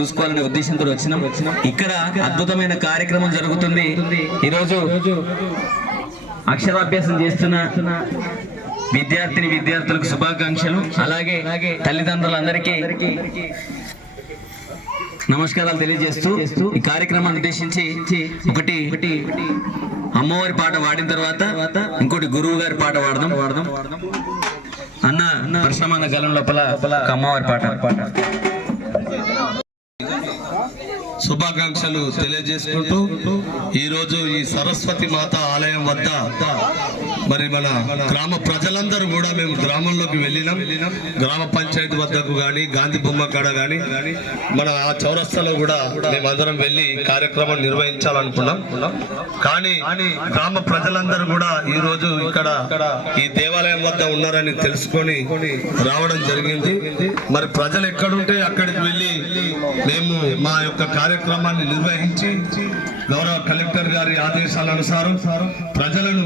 చూసుకోవాలనే ఉద్దేశంతో వచ్చినాం. ఇక్కడ అద్భుతమైన కార్యక్రమం జరుగుతుంది. ఈరోజు అక్షరాభ్యాసం చేస్తున్న విద్యార్థులకు శుభాకాంక్షలు. అలాగే తల్లిదండ్రులందరికీ నమస్కారాలు తెలియజేస్తూ ఈ కార్యక్రమాన్ని ఉద్దేశించి ఒకటి అమ్మవారి పాట వాడిన తర్వాత ఇంకోటి గురువు గారి పాట వాడదాం. అన్న పరిశ్రమ గలం లోపల అమ్మవారి పాట శుభాకాంక్షలు తెలియజేసుకుంటూ ఈరోజు ఈ సరస్వతి మాత ఆలయం వద్ద మరి మన గ్రామ ప్రజలందరూ కూడా మేము గ్రామంలోకి వెళ్ళినాం. గ్రామ పంచాయతీ వద్దకు కానీ గాంధీ బొమ్మ కాడ కానీ మన ఆ చౌరస్తాలో కూడా మేమందరం వెళ్ళి కార్యక్రమం నిర్వహించాలనుకున్నాం. కానీ గ్రామ ప్రజలందరూ కూడా ఈ రోజు ఇక్కడ ఈ దేవాలయం వద్ద ఉన్నారని తెలుసుకొని రావడం జరిగింది. మరి ప్రజలు ఎక్కడుంటే అక్కడికి వెళ్ళి మేము మా యొక్క కార్యక్రమాన్ని నిర్వహించి గౌరవ కలెక్టర్ గారి ఆదేశాల అనుసారం ప్రజలను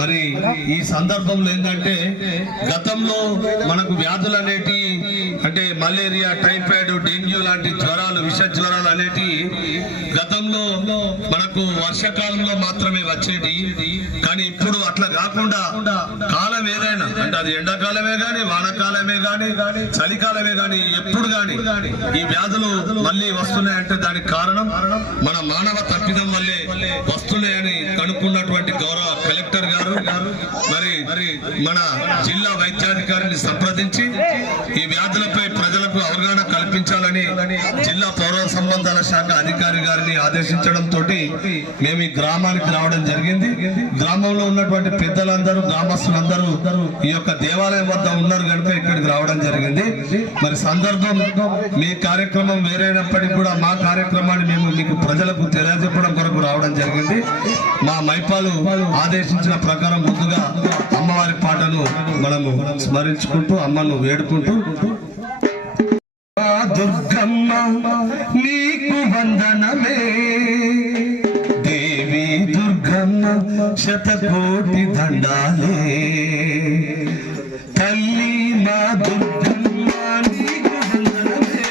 మరి ఈ సందర్భంలో ఏంటంటే గతంలో మనకు వ్యాధులు అనేటి అంటే మలేరియా, టైఫాయిడ్, డెంగ్యూ లాంటి జ్వరాలు, విష జ్వరాలు అనేటి గతంలో మనకు వర్షాకాలంలో మాత్రమే వచ్చేటి. కానీ ఇప్పుడు అట్లా కాకుండా కాలం ఏదైనా అంటే అది ఎండాకాలమే గాని, వానాకాలమే గాని, చలికాలమే గాని, ఎప్పుడు గాని ఈ వ్యాధులు మళ్ళీ వస్తున్నాయంటే దానికి కారణం మన మానవ తప్పిదం వల్లే వస్తున్నాయని కనుక్కున్నటువంటి గౌరవ కలెక్టర్ గారు మరి మన జిల్లా వైద్యాధికారిని సంప్రదించి ఈ వ్యాధులపై ప్రజలకు అవగాహన కల్పించాలని జిల్లా పౌర సంబంధాల శాఖ అధికారి గారిని ఆదేశించడంతో మేము ఈ గ్రామానికి రావడం జరిగింది. గ్రామంలో ఉన్నటువంటి పెద్దలందరూ, గ్రామస్తులందరూ ఈ యొక్క దేవాలయం వద్ద ఉన్నారు కనుక ఇక్కడికి రావడం జరిగింది. మరి సందర్భం మీ కార్యక్రమం వేరైనప్పటికీ కూడా మా కార్యక్రమాన్ని మేము మీకు ప్రజలకు తెలియజెప్పడం కొరకు రావడం జరిగింది. మా మైపాలు ఆదేశించిన ప్రకారం ముందుగా అమ్మవారి పాటను మనము స్మరించుకుంటూ అమ్మను వేడుకుంటూ దుర్గమ్మ నీకు వందనమే, దేవి దుర్గమ్మ శతకోటి దండాలే, తల్లి మా దుర్గమ్మ నీకు వందనమే,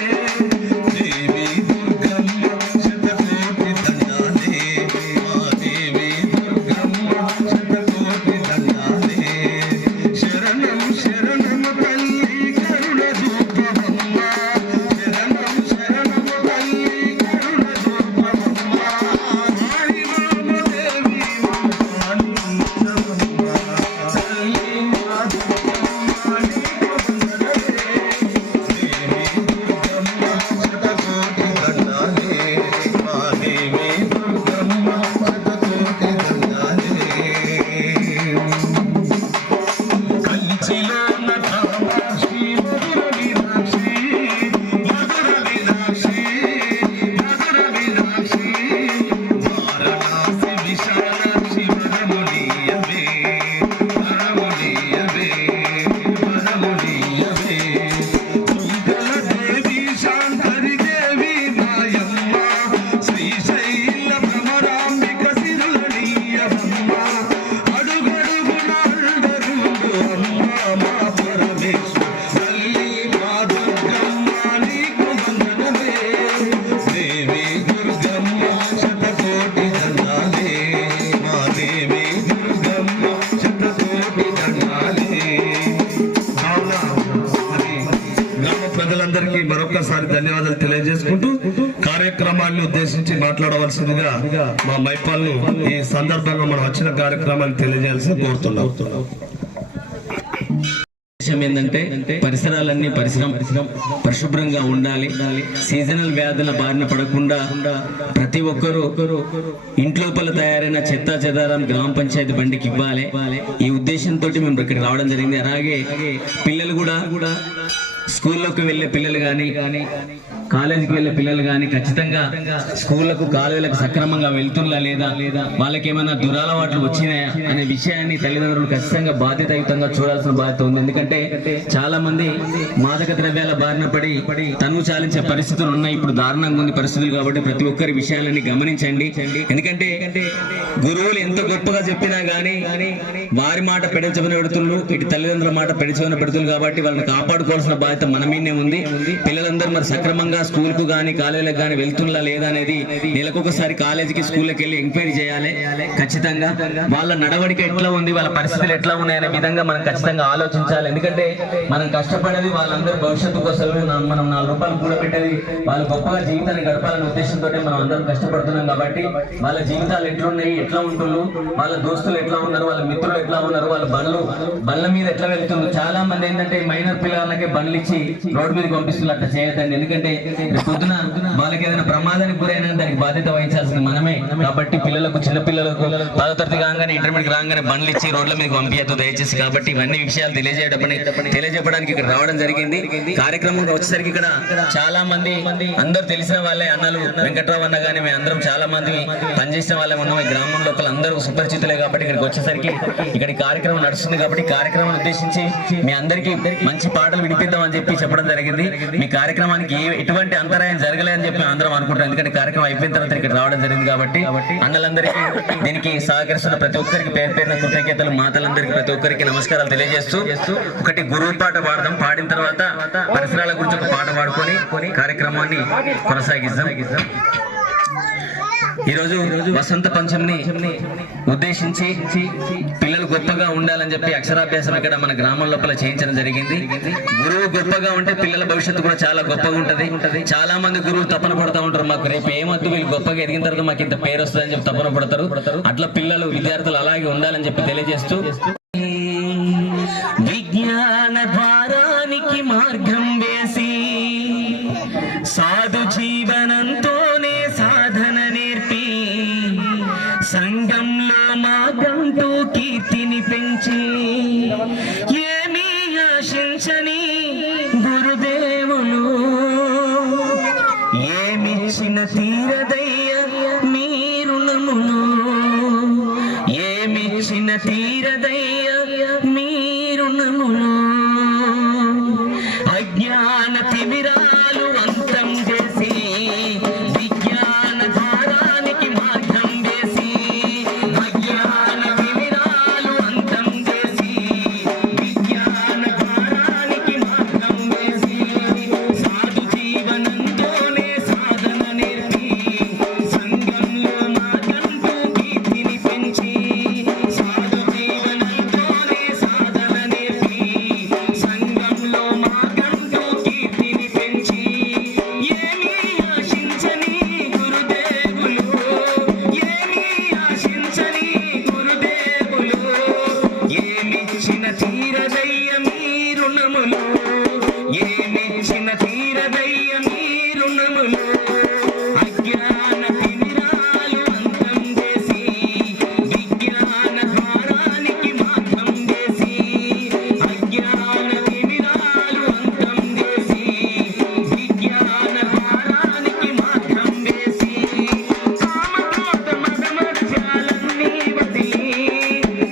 దేవి దుర్గమ్మ శతకోటి దండాలే, మా దేవి దుర్గమ్మ శతకోటి దండాలే, శరణం శరణం తల్లి కరుణ రూపమమ్మ, శరణం శరణం తల్లి కరుణ రూపమమ్మ, వాణి వామదేవి వాణించవమ్మ, తల్లి మా దుర్గమ్మ నీకు వందనమే, దేవి దుర్గమ్మ శతకోటి దండాలే, మా దేవి దుర్గమ్మ శతకోటి దండాలే. కంచిలోన కామాక్షి మధుర మీనాక్షి, మధుర మీనాక్షి, మధుర మీనాక్షి, వారణాసి విశాలాక్షి వరమునీయవే, వరమునీయవే, వరమునీయవే, తుంగల దేవి శాంతరి దేవి మాయమ్మ, శ్రీశైల భ్రమరాంబిక సిరులనీయవమ్మ, అడుగడుగున అండరుండు అమ్మ మా పరమేశ్వర, తల్లి మా దుర్గమ్మ నీకు వందనమే, దేవి దుర్గమ్మ శతకోటి దండాలే, మా దేవి దుర్గమ్మ శతకోటి దండాలే. కావున మరి గ్రామ ప్రజలందరికీ మరొకసారి ధన్యవాదాలు తెలియజేసుకుంటూ కార్యక్రమాన్ని ఉద్దేశించి మాట్లాడవలసిందిగా మా మైపాల్ను ఈ సందర్భంగా మనం వచ్చిన కార్యక్రమాన్ని తెలియజేయాల్సి కోరుతున్నాం. విషయం ఏంటంటే పరిసరాలన్నీ పరిశుభ్రంగా ఉండాలి. సీజనల్ వ్యాధుల బారిన పడకుండా ప్రతి ఒక్కరూ ఇంట్లోపల తయారైన చెత్తా చెదారం గ్రామ పంచాయతీ బండికి ఇవ్వాలి. ఈ ఉద్దేశంతో మేము ఇక్కడికి రావడం జరిగింది. అలాగే పిల్లలు కూడా స్కూల్లోకి వెళ్ళే పిల్లలు కానీ కాలేజీకి వెళ్ళే పిల్లలు కానీ ఖచ్చితంగా స్కూళ్లకు కాలేజీలకు సక్రమంగా వెళ్తున్నా లేదా, వాళ్ళకి ఏమైనా దురలవాట్లు వచ్చినాయా అనే విషయాన్ని తల్లిదండ్రులు ఖచ్చితంగా బాధ్యతాయుతంగా చూడాల్సిన బాధ్యత ఉంది. ఎందుకంటే చాలా మంది మాదక ద్రవ్యాల బారిన పడి తను చాలించే పరిస్థితులు ఉన్నాయి. ఇప్పుడు దారుణంగా ఉంది పరిస్థితులు. కాబట్టి ప్రతి ఒక్కరి విషయాలని గమనించండి. ఎందుకంటే గురువులు ఎంత గొప్పగా చెప్పినా గానీ వారి మాట పెడచమని పెడుతున్నారు, ఇటు తల్లిదండ్రుల మాట పెడచమని పెడుతున్నారు. కాబట్టి వాళ్ళని కాపాడుకోవాల్సిన బాధ్యత మన మీదనే ఉంది. పిల్లలందరూ మరి సక్రమంగా స్కూల్ కు గానీ కాలేజీలకు గానీ వెళ్తున్నా లేదా అనేది నెలకొకసారి కాలేజీకి స్కూల్కి వెళ్ళి ఎంక్వైరీ చేయాలి. ఖచ్చితంగా వాళ్ళ నడవడిక ఎట్లా ఉంది, వాళ్ళ పరిస్థితులు ఎట్లా ఉన్నాయనే విధంగా మనం ఖచ్చితంగా ఆలోచించాలి. ఎందుకంటే మనం కష్టపడేది వాళ్ళందరి భవిష్యత్తు కోసమే. మనం 4 రూపాయలు కూడబెట్టేది వాళ్ళు గొప్పగా జీవితాన్ని గడపాలనే ఉద్దేశంతో మనం అందరం కష్టపడుతున్నాం. కాబట్టి వాళ్ళ జీవితాలు ఎట్లున్నాయి, ఎట్లా ఉంటున్నారు, వాళ్ళ దోస్తులు ఎట్లా ఉన్నారు, వాళ్ళ మిత్రులు ఎట్లా ఉన్నారు, వాళ్ళ బండ్ల మీద ఎట్లా వెళ్తున్నారు. చాలా మంది ఏంటంటే మైనర్ పిల్లలకే బండ్లు ఇచ్చి రోడ్డు మీదకి పంపిస్తున్నారు. అట్లా చేయొద్దండి. ఎందుకంటే పొద్దున వాళ్ళకి ఏదైనా ప్రమాదానికి గురైనా దానికి బాధ్యత వహించాల్సింది మనమే. కాబట్టి పిల్లలకు, చిన్న పిల్లలకు 10వ తరగతి కాగానే, ఇంటర్మీడియట్ రాగానే బండ్లు ఇచ్చి రోడ్ల మీద పంపించద్దు దయచేసి. కాబట్టి ఇవన్నీ విషయాలు తెలియజేయడానికి ఇక్కడ రావడం జరిగింది. కార్యక్రమంగా వచ్చేసరికి ఇక్కడ చాలా మంది అందరూ తెలిసిన వాళ్ళే, అన్నలు వెంకట్రావు అన్న గానీ మేము అందరం చాలా మంది పనిచేసిన వాళ్ళే ఉన్నాం. ఈ గ్రామం లోపల అందరూ సుపరిచితులే. కాబట్టి ఇక్కడికి వచ్చేసరికి ఇక్కడ కార్యక్రమం నడుస్తుంది. కాబట్టి కార్యక్రమం ఉద్దేశించి మీ అందరికీ మంచి పాటలు వినిపిద్దామని చెప్పి చెప్పడం జరిగింది. మీ కార్యక్రమానికి ఎటువంటి అంతరాయం జరగలేదని చెప్పి అందరం అనుకుంటాం. ఎందుకంటే కార్యక్రమం అయిపోయిన తర్వాత ఇక్కడ రావడం జరిగింది. కాబట్టి అన్నలందరికీ దీనికి సహకరిస్తున్న ప్రతి ఒక్కరికి పేరు పేరున కృతజ్ఞతలు. మాతలందరికీ ప్రతి ఒక్కరికి నమస్కారాలు తెలియజేస్తూ ఒకటి గురువు పాట పాడదాం. పాడిన తర్వాత పరిసరాల గురించి ఒక పాట పాడుకొని కార్యక్రమాన్ని కొనసాగిద్దాం. ఈరోజు వసంత పంచమిని ఉద్దేశించి పిల్లలు గొప్పగా ఉండాలని చెప్పి అక్షరాభ్యాసం ఇక్కడ మన గ్రామం లోపల చేయించడం జరిగింది. గురువు గొప్పగా ఉంటే పిల్లల భవిష్యత్తు కూడా చాలా గొప్పగా ఉంటది. చాలా మంది గురువులు తపన పడుతూ ఉంటారు, మాకు రేపు ఏమొద్దు, వీళ్ళు గొప్పగా ఎదిగిన తర్వాత మాకు ఇంత పేరు వస్తుందని చెప్పి తపన పడతారు. అట్లా పిల్లలు, విద్యార్థులు అలాగే ఉండాలని చెప్పి తెలియజేస్తూ విజ్ఞాన ద్వారానికి మార్గం వేసి సాధు జీవనంతోనే సాధన నేర్పి సంఘంలో మాకంటూ కీర్తిని పెంచి ఏమీ ఆశించని గురుదేవులు ఏమిచ్చిన తీరదయ్య మీ రుణములు, ఏమిచ్చిన తీరదయ్య మీ రుణములు. అజ్ఞాన తిమిరాలు అంతం చేసి విజ్ఞాన ద్వారానికి మార్గం వేసి, అజ్ఞాన తిమిరాలు అంతం చేసి విజ్ఞాన ద్వారానికి మార్గం వేసి సాధు జీవనంతోనే సాధన నేర్పి సంఘంలో మాకంటూ కీర్తిని పెంచి, సాధు జీవనంతోనే సాధన నేర్పి సంఘంలో మాకంటూ కీర్తిని పెంచి ఏమీ ఆశించని గురుదేవులు, ఏమీ ఆశించని గురుదేవులు ఏమిచ్చిన తీరదయ్య మీ రుణములు, ఏమిచ్చిన తీరదయ్య మీ రుణములు. అజ్ఞాన తిమిరాలు అంతం చేసి విజ్ఞాన ద్వారానికి మార్గం వేసి, అజ్ఞాన తిమిరాలు అంతం చేసి విజ్ఞాన ద్వారానికి మార్గం వేసి కామక్రోధ మదమత్యాలన్నీ వదిలి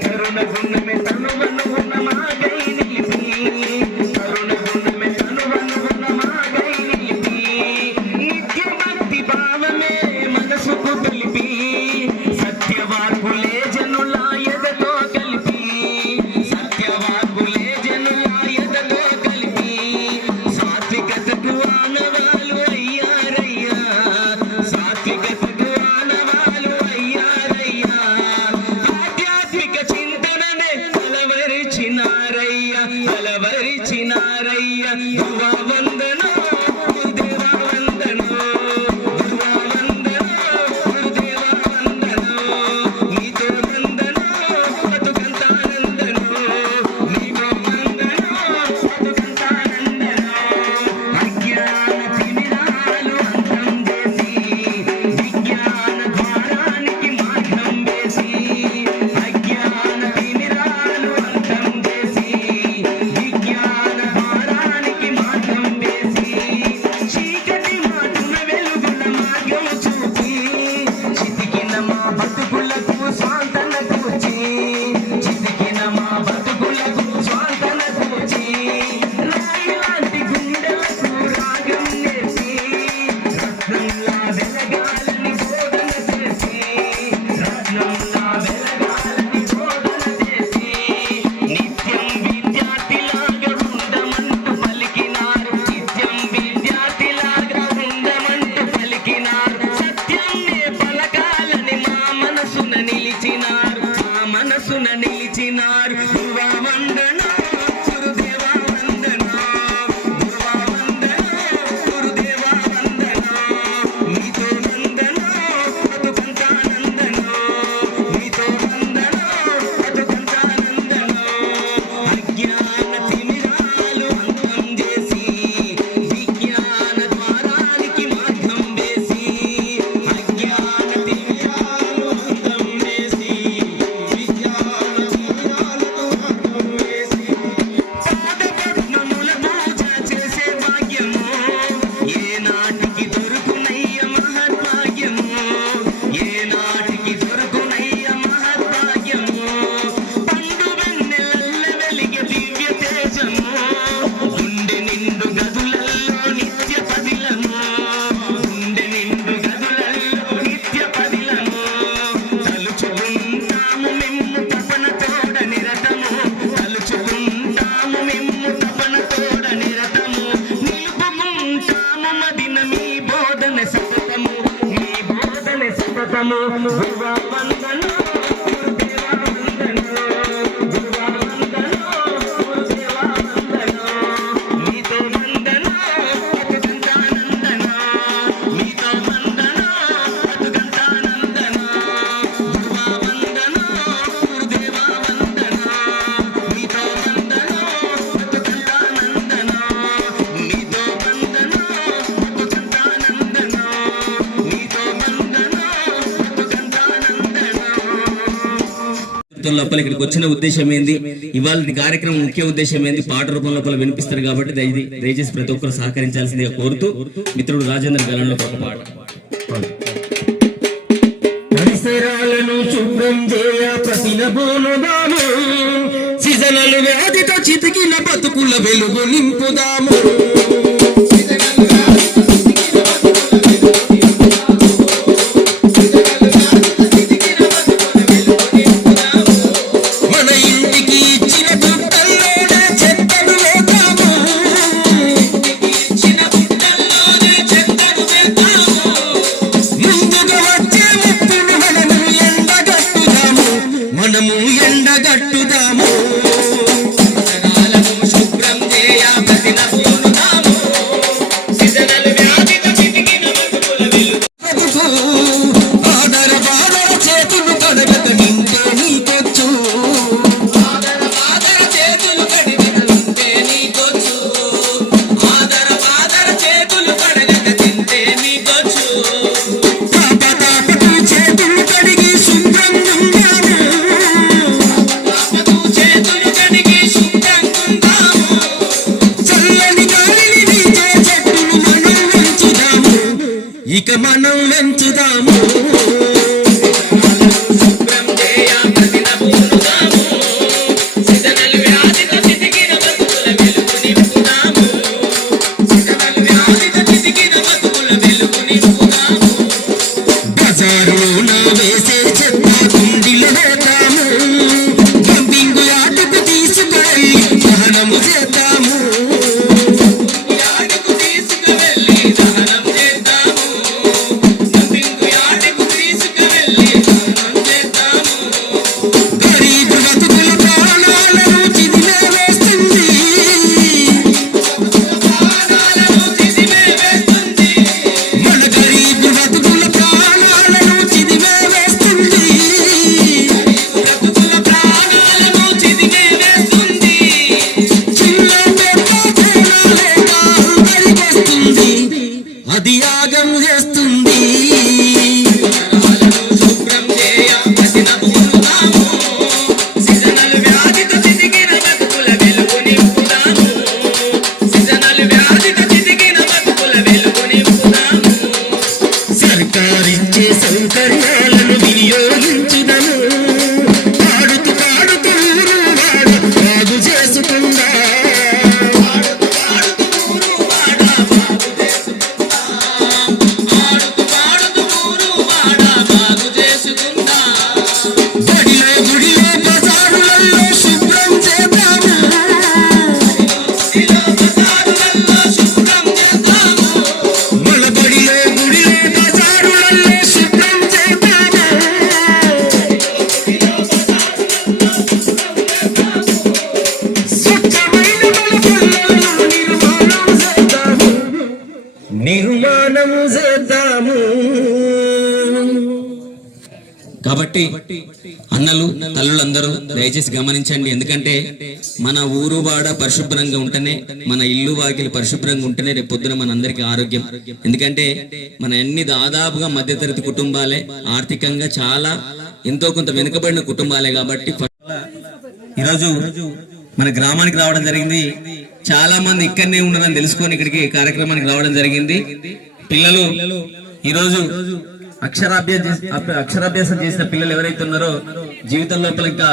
కరుణ గుణమే తనువను ఉన్నమాగై నిలిపి, కరుణ గుణమే తనువను ఉన్నమాగై నిలిపి నిత్య భక్తి వందనము గురువా వందనము గురుదేవా వందనము గురువా వందనము గురుదేవా వందనము నీతో వందనము అతుకంతానందనము నీతో వందనము అతుకంతానందనము గురువా వందనము గురుదేవా వందనము నీతో వందనము అతుకంతానందనము నీతో వందనము లోపల ఇక్కడికి వచ్చిన ఉద్దేశం ఏంది, ఇవాళ కార్యక్రమం ముఖ్య ఉద్దేశం ఏంది, పాట రూపం లోపల వినిపిస్తారు కాబట్టి దయచేసి ప్రతి ఒక్కరు సహకరించాల్సిందిగా కోరుతూ మిత్రుడు రాజేంద్ర గలంలో ఒక పాట. పరిసరాలను శుభ్రం చేయ ప్రతినబోనుదాము సీజనల్ వ్యాధితో చితికిన బతుకుల వెలుగు నింపుదాము మనము ఎండగట్టుదాము శుభ్రం చేయ ప్రతినబోనుదాము సీజనల్ వ్యాధితో చితికిన బతుకుల వెలుగు ఆదర బాదర చేతులు కడగక నింటే నీకొచ్చు ఆదర బాదర చేతులు కడగక నింటే నీకొచ్చు ఆదర బాదర చేతులు కడగక తింటే నీకొచ్చు తాపతాపకు చేతులు కడిగి శుభ్రం ఇక మనం వెంచుదాము శుభ్రం చేయ ప్రతినబోనుదాము సీజనల్ వ్యాధితో చితికిన బతుకుల వెలుగు నింపుదాము సీజనల్ వ్యాధితో చితికిన బతుకుల వెలుగు నింపుదాము బజారులోన వేసే చెత్త కుండీలో వేద్దాము డంపింగ్ యార్డుకు తీసుకెళ్ళి దహనము చేద్దాము యార్డుకు తీసుకువెళ్ళి దహనం చేద్దాము గరీబు బతుకుల ప్రాణాలను చిదిమే వేస్తుంది మన గరీబు బతుకుల ప్రాణాలను చిదిమే వేస్తుంది చిన్న పెద్ద తేడా లేక అందరికొస్తుంది అది యాగం చేస్తుంది శుభ్రం చేయ ప్రతినబోనుదాము సీజనల్ వ్యాధితో చితికిన బతుకుల వెలుగు నింపుదాము సీజనల్ వ్యాధితో చితికిన బతుకుల వెలుగు నింపుదాము సర్కారిచ్చే సౌకర్యాలను వినియోగించుదము పాడుతూ పాడుతూ ఊరువాడ బాగు చేసుకుందా బడిలో గుడిలో బజారులలో శుభ్రం చేద్దాము మన బడిలో గుడిలో బజారులలో శుభ్రం చేద్దాము స్వచ్ఛమైన మన పల్లెలను నిర్మాణము చేద్దాము కాబట్టి అన్నలు తల్లులందరూ దయచేసి గమనించండి, ఎందుకంటే మన ఊరు వాడ పరిశుభ్రంగా ఉంటేనే మన ఇల్లు వాకిలి పరిశుభ్రంగా ఉంటేనే రేపు పొద్దున మన అందరికీ ఆరోగ్యం. ఎందుకంటే మన అన్ని దాదాపుగా మధ్యతరగతి కుటుంబాలే, ఆర్థికంగా చాలా ఎంతో కొంత వెనుకబడిన కుటుంబాలే. కాబట్టి ఈరోజు మన గ్రామానికి రావడం జరిగింది. చాలా మంది ఇక్కడనే ఉన్నారని తెలుసుకొని ఇక్కడికి కార్యక్రమానికి రావడం జరిగింది. పిల్లలు ఈరోజు అక్షరాభ్యాసం చేసిన పిల్లలు ఎవరైతే ఉన్నారో జీవితం లోపల ఇంకా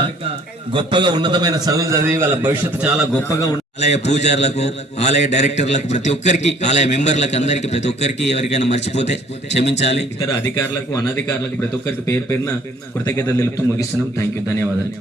గొప్పగా ఉన్నతమైన చదువులు చదివి వాళ్ళ భవిష్యత్తు చాలా గొప్పగా ఉంటుంది. ఆలయ పూజారులకు, ఆలయ డైరెక్టర్లకు, ప్రతి ఒక్కరికి, ఆలయ మెంబర్లకు అందరికి, ప్రతి ఒక్కరికి ఎవరికైనా మర్చిపోతే క్షమించాలి. ఇతర అధికారులకు, అనధికారులకు ప్రతి ఒక్కరికి పేరు పేరున కృతజ్ఞతలు తెలుపుతూ ముగిస్తున్నాం. థ్యాంక్ యూ, ధన్యవాదాలు.